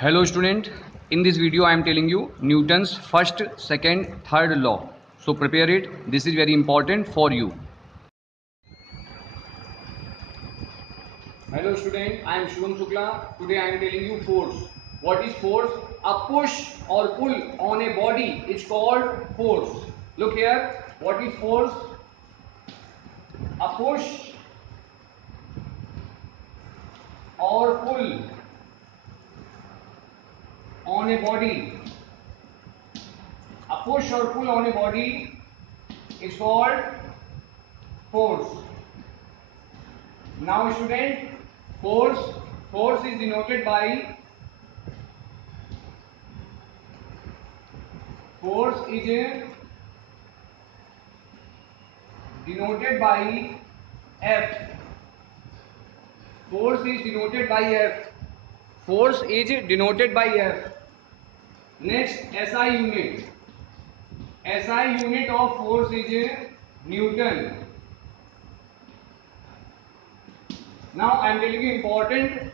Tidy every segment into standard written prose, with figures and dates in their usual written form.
Hello student, in this video I am telling you Newton's first, second, third law. So prepare it, this is very important for you. Hello student, I am Shubham Shukla. Today I am telling you force. What is force? A push or pull on a body is called force. Look here, what is force? A push or pull on a body. A push or pull on a body is called force. Now student, force is denoted by F. Force is denoted by F. Force is denoted by F. Next, SI unit. SI unit of force is Newton. Now I am telling you important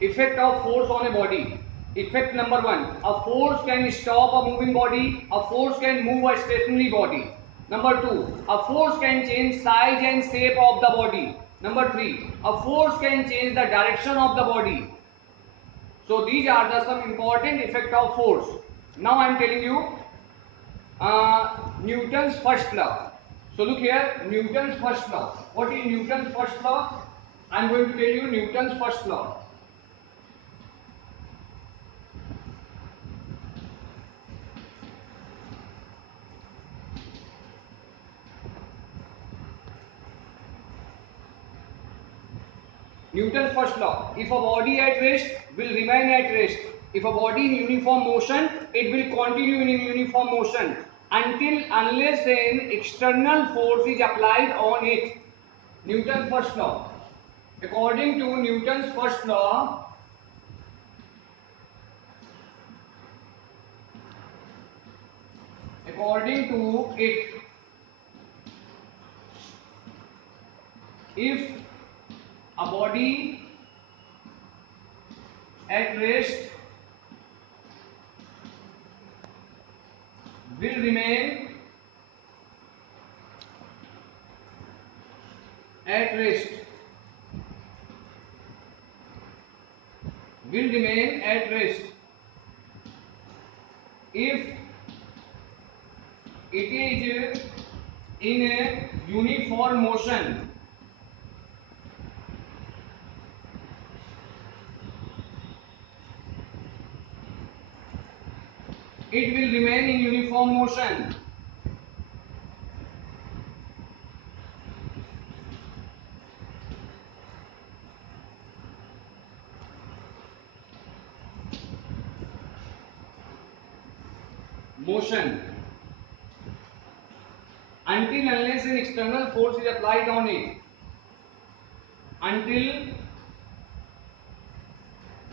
effect of force on a body. Effect number 1, a force can stop a moving body, a force can move a stationary body. Number 2, a force can change size and shape of the body. Number 3, a force can change the direction of the body. So these are the some important effect of force. Now I am telling you Newton's first law. So look here, Newton's first law. What is Newton's first law? I am going to tell you Newton's first law. Newton's first law. If a body at rest will remain at rest. If a body in uniform motion, it will continue in uniform motion unless an external force is applied on it. Newton's first law. According to Newton's first law, according to it, if a body at rest will remain at rest, if it is in a uniform motion, it will remain in uniform motion. Until unless an external force is applied on it.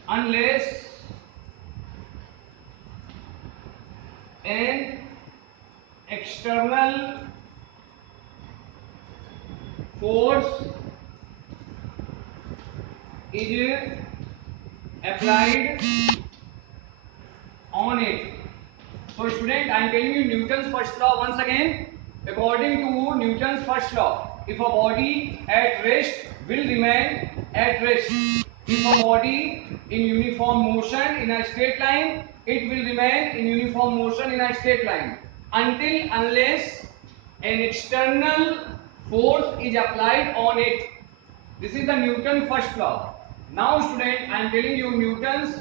Unless an external force is applied on it. So student, I am telling you Newton's first law once again. According to Newton's first law, if a body at rest will remain at rest. If a body in uniform motion in a straight line, it will remain in uniform motion in a straight line unless an external force is applied on it. This is the Newton's first law. Now student, I am telling you Newton's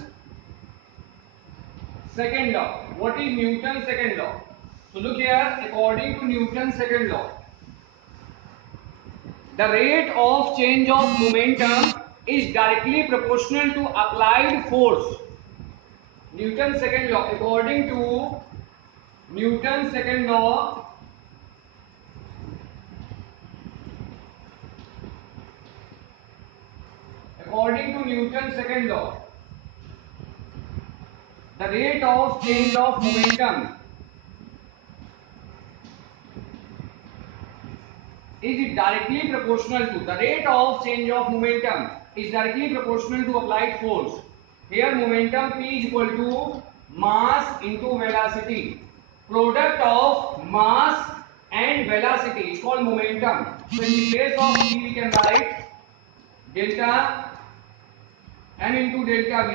second law. What is Newton's second law? So look here, according to Newton's second law, the rate of change of momentum is directly proportional to applied force. Newton's second law. According to Newton's second law, the rate of change of momentum is directly proportional to, the rate of change of momentum is directly proportional to applied force. Here momentum P is equal to mass into velocity. Product of mass and velocity is called momentum. So in the place of P we can write delta M into delta V.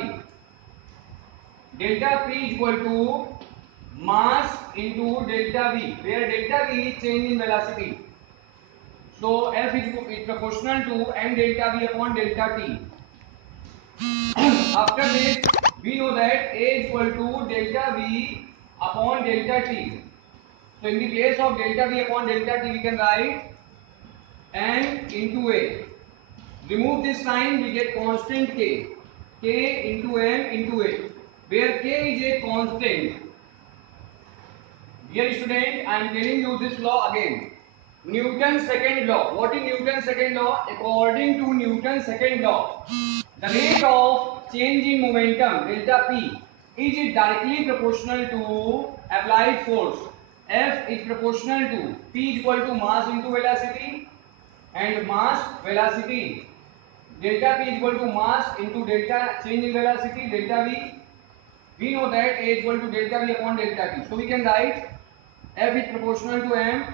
Delta P is equal to mass into delta V, where delta V is change in velocity. So F is proportional to m delta V upon delta T. After this, we know that A is equal to delta V upon delta T. So in the place of delta V upon delta T, we can write n into A. Remove this sign, we get constant K. K into M into A, where K is a constant. Dear student, I am telling you this law again. Newton's second law. What is Newton's second law? According to Newton's second law, the rate of change in momentum delta P is directly proportional to applied force. F is proportional to P is equal to mass into velocity, and mass velocity. Delta P is equal to mass into delta change in velocity delta V. We know that A is equal to delta V upon delta T. So we can write F is proportional to M,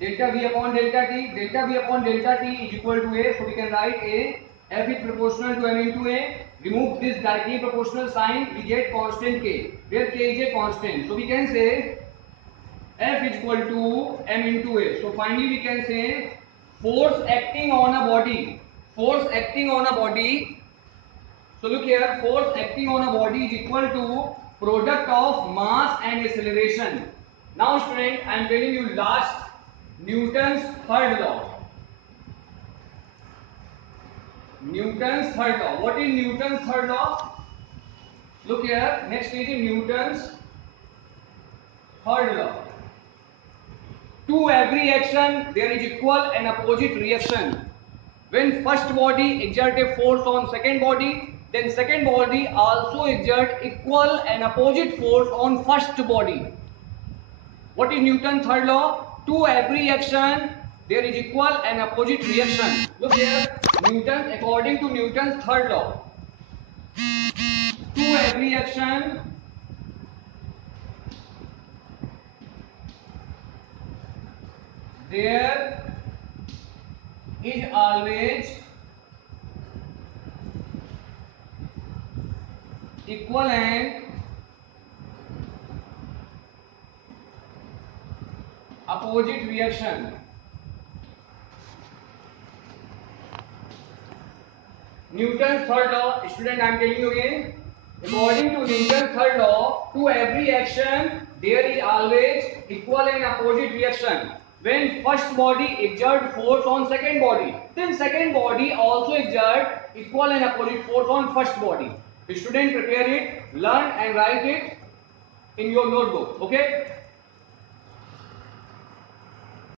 delta V upon delta T. Delta V upon delta T is equal to A. So we can write A. F is proportional to M into A. Remove this directly proportional sign, we get constant K, where K is a constant. So we can say F is equal to M into A. So finally we can say force acting on a body. Force acting on a body. So look here, force acting on a body is equal to product of mass and acceleration. Now student, I am telling you last, Newton's third law. Newton's third law. What is Newton's third law? Look here, next is Newton's third law. To every action there is equal and opposite reaction. When first body exert a force on second body, then second body also exert equal and opposite force on first body. What is Newton's third law? To every action there is equal and opposite reaction. Look here, Newton, according to Newton's third law, to every action there is always equal and opposite reaction. Newton's third law, student, I am telling you again. According to Newton's third law, to every action there is always equal and opposite reaction. When first body exert force on second body, then second body also exert equal and opposite force on first body. The student prepare it, learn and write it in your notebook. Okay?